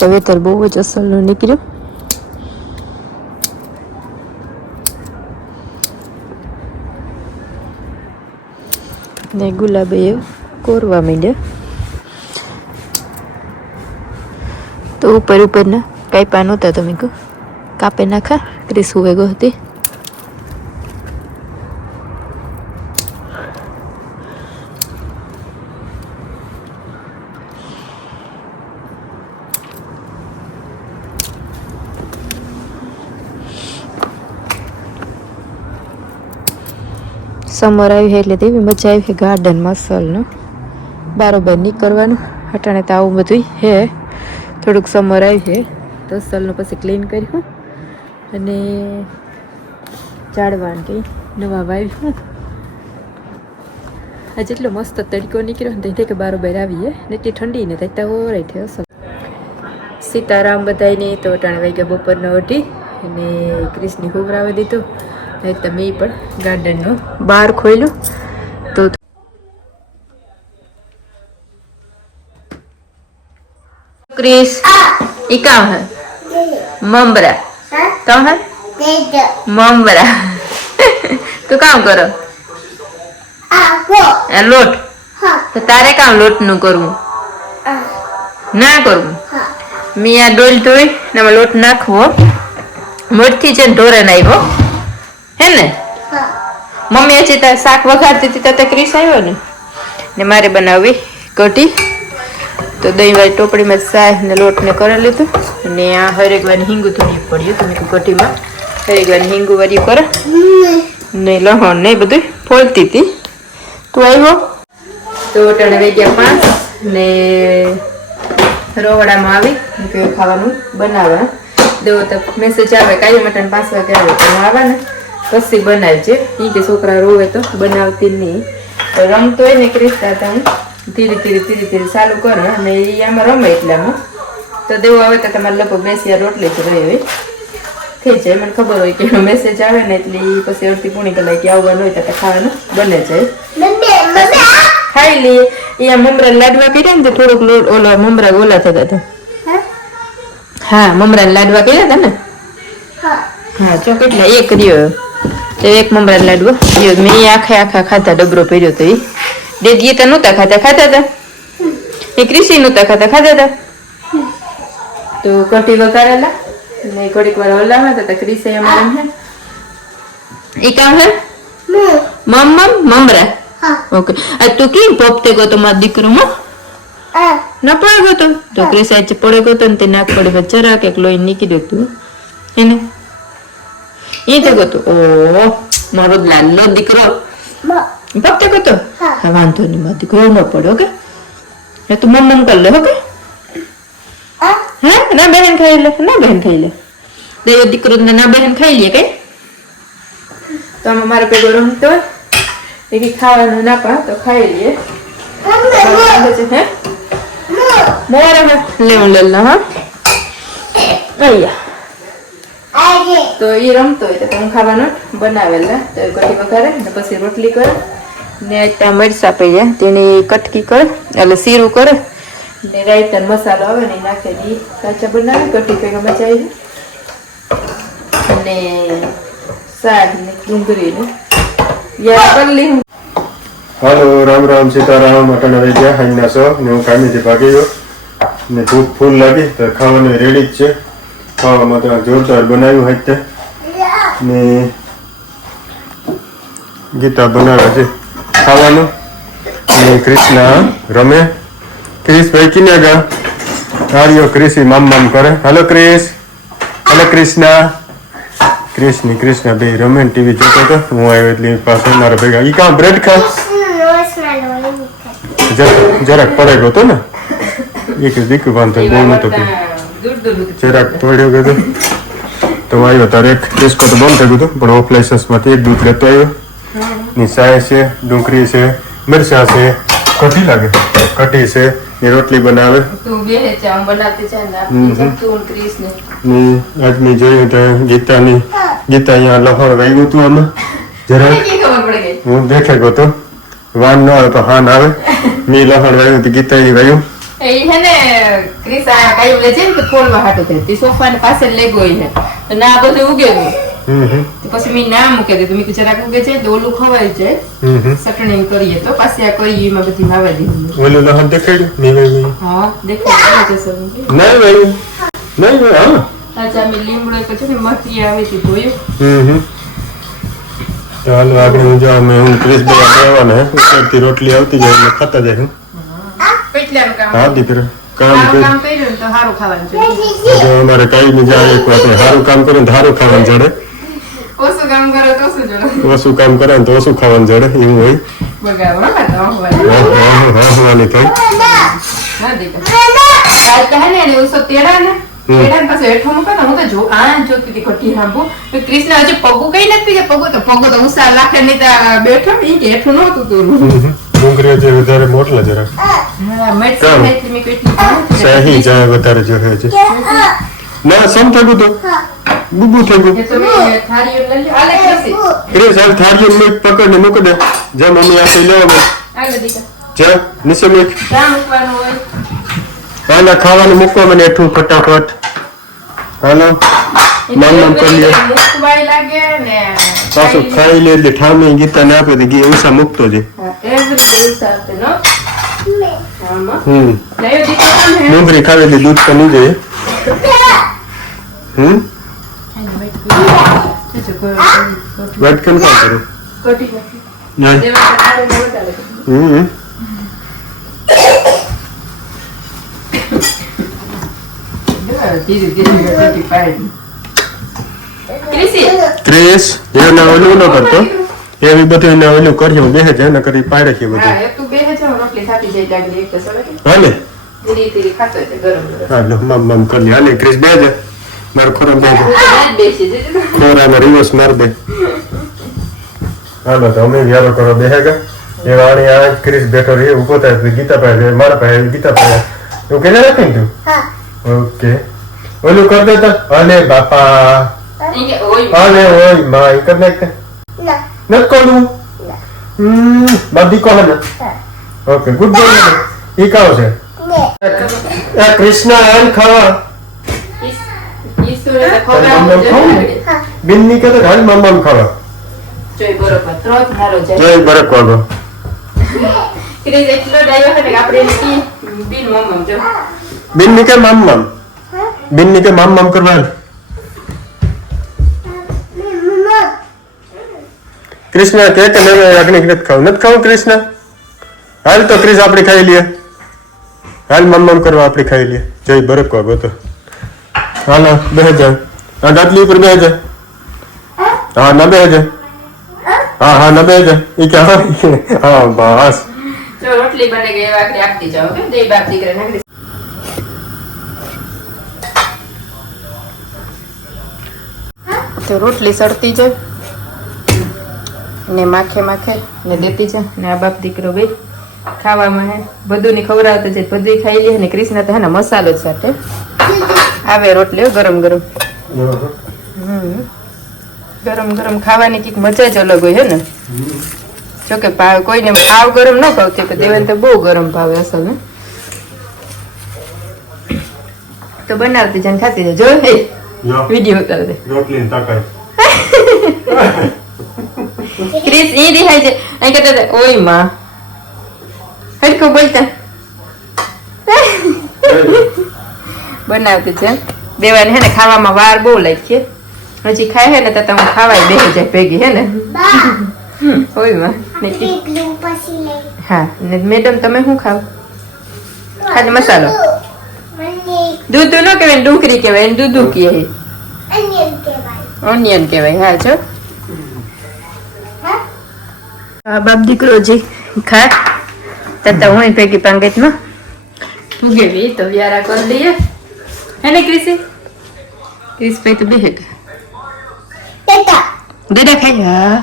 તો વેતર બહુ જ અસલનું નીકળ્યું. ને ગુલાબે એવું કોરવા માંડ્યા. તો ઉપર ઉપરના કાપ્યા નહોતા તમે કહો કાપે નાખા ક્રિસ હુવે ગો હતી. સમર આવી એટલે તેવી મજા આવી છે ગાર્ડન મસલનું બારોબાર નીકળવાનું. અટાણે તો આવું બધું હે. થોડુંક સમર આવી છે તો અસલનું પછી ક્લીન કર્યું અને ઝાડવાનું કંઈ નવા વાવ્યું. આ જેટલો મસ્ત તડકો નીકળ્યો ને તેથી કે બારોબાર આવીએ ને એટલી ઠંડી ને ત્યાં ઓરાઈ થયો. અસલ સીતારામ બધાને તો અટાણે વાગ્યા બપોરનો અઢી અને ક્રિસની ખોવરાવી દીધું. તમે પણ ગાર્ડનનું બહાર ખોલ્યું તો ક્રિસ ઈ કામ હે મમરા તો હે મમરા તું કામ કરો લોટ તો તારે કામ લોટ નું કરવું ના કરવું. મેં આ ડોલ ધોઈ ને લોટ નાખવો મોટથી છે ઢોરે નાખ્યો હે ને. મમ્મી હજી તાર શાક વઘારતી હતી તો ક્રિસ આવ્યો ને મારે બનાવવી કઢી. તો દહીં વાળી ટોપડીમાં શાક ને લોટ ને કરી લીધું અને આ હરેકવાની હિંગુ થોડી પડ્યું. તમે કઢીમાં હરેકવાની હિંગુ વાળી કરે ને લહણ ને બધું ફોલતી હતી. તું આવ્યો તો અટાણે રહી ગયા 5 ને રોવડામાં આવી ખાવાનું બનાવવા દો તો મેસેજ આવે કાયમ અટાણે 5 વાગે આવે તો આવે ને પછી બનાવજે. એ કે છોકરા રોવે તો બનાવતી નહીં. તો રમતો હોય ને ક્રિસ્તા તો હું ધીરે ધીરે ચાલુ કરે અને એ આમાં રમે એટલામાં તો દેવો આવે તો તમારે લગભગ બેસી રોટલી જ રહી હોય થઈ જાય. મને ખબર હોય કે મેસેજ આવે ને એટલે પછી અડધી પૂણી કલાક આવવાનું હોય તો ખાવાનું બને જાય. ખાઈ લઈએ. એ આ મમરા લાડવા કર્યા ને તો થોડુંક ઓલા મમરા ઓલા થતા હતા. હા મમરા લાડવા કર્યા હતા ને. હા જો કેટલા એક રહ્યો તો એક મમરા લાડવો મેં આખા ખાધા ડબરો પહેર્યો તો એ દેદીએ તો નહોતા ખાતા હતા એ ક્રિસી નહોતા ખાતા હતા. તો કઢી વઘારેલા ને ઘડીક વાર હલાવા હતા ક્રિસે અમારે હે એ કામ હે મમરા ઓકે. આ તું કેમ પોપતે ગયો તો મારો દીકરો માં ના પડે ગયો તો ક્રિસ આજે પડે ગયો તો ને તે નાક પડે જરાક એક લોહી નીકળી તું એને એ તો ગયો ઓ મારો લાલો દીકરો પોપતે ગયો તો હા વાંધો નહીં મારો દીકરો ન પડે ઓકે. તું મમ કર લે ઓકે. હા ના બહેન ખાઈ લે ના બહેન ખાઈ લે દે દીકરો ના બહેન ખાઈ લે કઈ તો આમાં મારે પેલો રમતો એ ખાવાનું ના પા તો ખાઈ લઈએ. મોરે લેવું લેલા હા અહીંયા તો એ રમતો હોય તો હું ખાવાનું બનાવેલા તો કઢી વઘારે ને પછી રોટલી કરે ને ત્યાં મરચા પૈયા તેની કટકી કરે એટલે શીરું કરે ને રાયતા મસાલો આવે ને નાખે ને કાચા બનાવે કઢી ભેગા મજા આવી અને શાક ને ડુંગળી ને યાદ કરી લી. હાલો રામ રામ સીતારામ. અટાણે રહી ગયા હાઈના સો ને હું કામીથી ભાગી ગયો ને ભૂખ ફૂલ લાગી તો ખાવાનું રેડી જ છે. ખાવામાં તો જોરદાર બનાવ્યું હોય તે ને ગીતા બનાવે છે ખાવાનું ને કૃષ્ણ રમે. ક્રિસ ભાઈ કિને ગા આર્યો ક્રિસી મામ કરે. હાલો ક્રિસ હાલો કૃષ્ણ કૃષ્ણ બે રમે ટીવી જોતો હતો. હું આવ્યો એટલે પાસે મારા ભેગા ઈ કામ બ્રેડ ખા જરાક પડે ગયો તો ને એક દીકું વાંધો બહુ નતો જરાક પડ્યો ગયો તો આવ્યો તારે એક ટેસ્કો તો બંધ થઈ ગયું હતું પણ ઓફ લાઇસન્સમાંથી એક દૂધ લેતો આવ્યો. ની સાય છે ડુંગળી છે મરચાં છે કઢી લાગે કઢી છે એ રોટલી બનાવે. આજની જોયું તો ગીતા અહીંયા લહણ વાગ્યું હતું આમાં જરાક હું દેખે ગયો તો વાન ન આવે તો હાન આવે મેં લહણ વાગ્યું તો ગીતા એ વાગ્યું એ હે ને ક્રિસ આ કાઈ લે છે ને તો ખોલવા હાટો છે તે સોફા ને પાસે લેગો છે તો ના બધું ઉગેલું પછી મેં ના મૂકે દે તો મેં જરાક ઉગે છે તો ઓલું ખવાય છે ચટણી કરીએ તો પાછી આ કરી એમાં બધી વાવા દીધું ઓલું લહન દેખાડ્યું નહીં હા દેખાય છે સર નહીં ભાઈ હા આજા મે લીમડો એક છે ને મઠી આવે છે જોયું ચાલો આગળ હું જાઉં મેં હું ક્રિસ ભાઈ આવવાના હે ઉપરથી રોટલી આવતી જાય એટલે ખાતા જાય કેટલાનું કામ હા દીકરા કામ કર્યું તો સારું ખાવાનું છે જો અમારે કઈ નહીં જાય એક વાત સારું કામ કરે તો સારું ખાવાનું જડે ઓછું કામ કરો તો શું જોડે ઓછું કામ કરે ને તો ઓછું ખાવાનું જડે એવું હોય બગાડવા તો હોય હા થાય ના દીકરા કાલ કહે ને એને ઉસો તેડા ને તેડા પાસે હેઠો મૂકો ને હું તો જો આ જોતી હતી ખોટી હાંભો તો કૃષ્ણ હજી પગું કઈ નથી કે પગું તો ઉસા લાખે નહીં તો બેઠો ઈ કે હેઠું નહોતું તો ડુંગળી જે વધારે મોટલા જરા હા મેં સાહેબ મેં કેટલી સહી જાય વધારે જો છે ના સમ થયું તો બુબુ થયું એ તો મેં થાળીઓ લઈ આલે કૃષિ ક્રિસ આ થાળીઓ મેં પકડને મૂકી દે જા મમ્મી આ લેવા આલે દીકરા જા નીચે મેં ક્યાં મૂકવાનું હોય આના ખાવાનું મૂકવા મને એઠું ફટાફટ હાલો મામ કરી લે મુકવાઈ લાગે ને પાછું ખાઈ લે એટલે ઠામી ગીતા ને આપે તો ગી ઉષા મૂકતો છે એવરી સાથે નો આમાં લયો દીકરા ને ડુંગળી ખાવી એટલે દૂધ તો નહીં જાય વાટકન કા કરે કોટી ના દેવા તારે મોટા લાગે ધીરે ધીરે કોટી પાડી ક્રિસ એના ઓલું ન કરતો એવી બધું એને ઓલું કર્યું બેહે છે ને કરી પાડે છે બધું હા એ તું બેહે છે રોટલી ખાતી જાય લાગે એક તો સળે હાલે ધીરે ધીરે ખાતો છે ગરમ હાલો મમ કરી લે હાલે ક્રિસ બેહે મારો ખોરાક બેહે બેસી જજે ખોરાનો રિવર્સ માર દે હાલો તો અમે વ્યારો કરો બેહેગા એ વાણી આ ક્રિસ બેઠો રહે ઉભો થાય ગીતા પાસે મારા પાસે ગીતા પાસે તું કેને રાખી તું હા ઓકે ઓલું કર દેતા અલે બાપા અલે ઓય માં કર નાખ ન કોલું બાદી કોણ ઓકે ગુડ બોય ઈ કાવ છે આ કૃષ્ણ આન ખાવા ઈસુરે ખોરાક બિન્ની કે તો ઘર મમ્મ ખાવા જોઈ બરોબર ત્રોત મારો જાય જોઈ બરક વાગો ક્રિસ એટલો ડાયો છે કે આપણે કી બિન મમ્મ જો બિન્ની કે મમ્મ બિન્ની કે મમ્મ કરવા કૃષ્ણ કે મેં અગ્નિ નથી ખાવ કૃષ્ણ હાલ તો ક્રિસ આપણે ખાઈ લઈએ હાલ મમ્મ કરવા આપણે ખાઈ લઈએ જોઈ બરક વાગો તો હાલો બેહે જા આ ગાટલી ઉપર બેહે જા હા ના બેહે જા હા ના બેહે જા ઈ કે હા બસ જો રોટલી બને ગઈ વાકડી આપતી જાઓ કે દે બાપ દીકરા નાખી તો રોટલી સડતી જાય ને માખે ને દેતી છે ને આ બાપ દીકરો બે ખાવામાં હે બધું ની ખવડાવતો છે બધું ખાઈ લે ને કૃષ્ણ તો હે ને મસાલો જ સાથે આવે રોટલી ગરમ ગરમ ગરમ ગરમ ખાવાની કઈક મજા જ અલગ હોય હે ને જોકે કોઈને ખાવ ગરમ ન ભાવતી કે દેવાને તો બહુ ગરમ ભાવે અસલ ને તો બનાવતી જાને ખાતી જાય જો વિડીયો ઉતાર દે રોટલી તાકાય ક્રિસ ઈ દેખાય છે અહીં કહેતા હતા ઓય માં હરખું બોલતા બનાવતી છે દેવાની હે ને ખાવામાં વાર બહુ લાગી છે હજી ખાય હે ને તો હું ખાવાય બેસી જાય ભેગી હે ને ઓય માં હા ને મેડમ તમે શું ખાવ ખાલી મસાલો દૂધ ન કહેવાય ડુંગળી કહેવાય દૂધું કહે ઓનિયન કહેવાય હા જો આ બાપ દીકરો જી ખા તતા હું ભેગી પાંગત માં તું ગેવી તો વ્યારા કરી લઈએ હે ને ક્રિસી ક્રિસ ભાઈ તો બેહે દેડા ખાઈ હા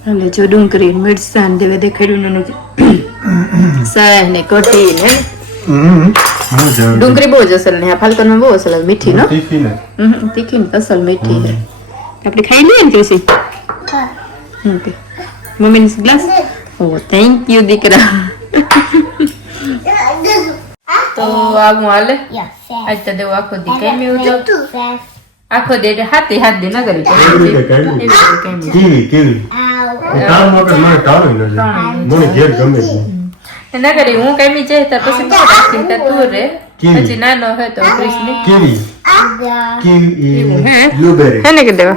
હાલે જો ડુંગળી મિરસાન દેવે દેખાડ્યું નનું સાહ ને કટી ને ડુંગળી બહુ જ અસલ ને આ ફાલકનમાં બહુ અસલ મીઠી નો તીખી ને અસલ મીઠી છે આપણે ખાઈ લઈએ ને ક્રિસી ઓકે મમ્મીનો ગ્લાસ ઓ થેન્ક યુ દીકરા તો આવું હાલે Yeah, fast. આજ તો દેવો આખો દી કેમ્યું તો Too fast. આખો દી એટલે હાથી નગરી એવી રીતે કાઢ્યું. એવી રીતે કેમ્યું કેવી Ow. એ તાર વગર મને ટાળું નથી મને ઘેર ગમે છે. નગરી હું કેમી જાય તો પછી કોણ રાખી તો તું રે કેવી? પછી નાનો હોય તો કૃષ્ણ કેવી The, કેવી હે? બ્લુબેરી હે ને કે દેવા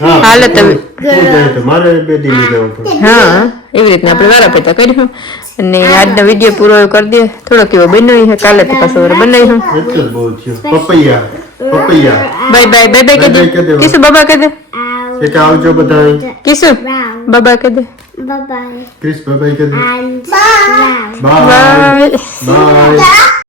હા, હાલે તો તું જાય તો મારે બે દી લઈ જવું પડે. હા એવી રીતના આપણે વારા પેટા કર્યું અને આજનો વિડીયો પૂરો કરી દે થોડોક એવો બનાવી છે કાલે તો પાછો બનાવી છે એટલું જ બહુ થયું. પપૈયા bye bye bye bye Bye bye કે કહી દે દેવા. કિસુ બાબા કે દે ow. એક આવજો બધા. કિસુ Round. બાબા કે દે Bye bye. ક્રિસ બાય કહી દે. And round. By bye by.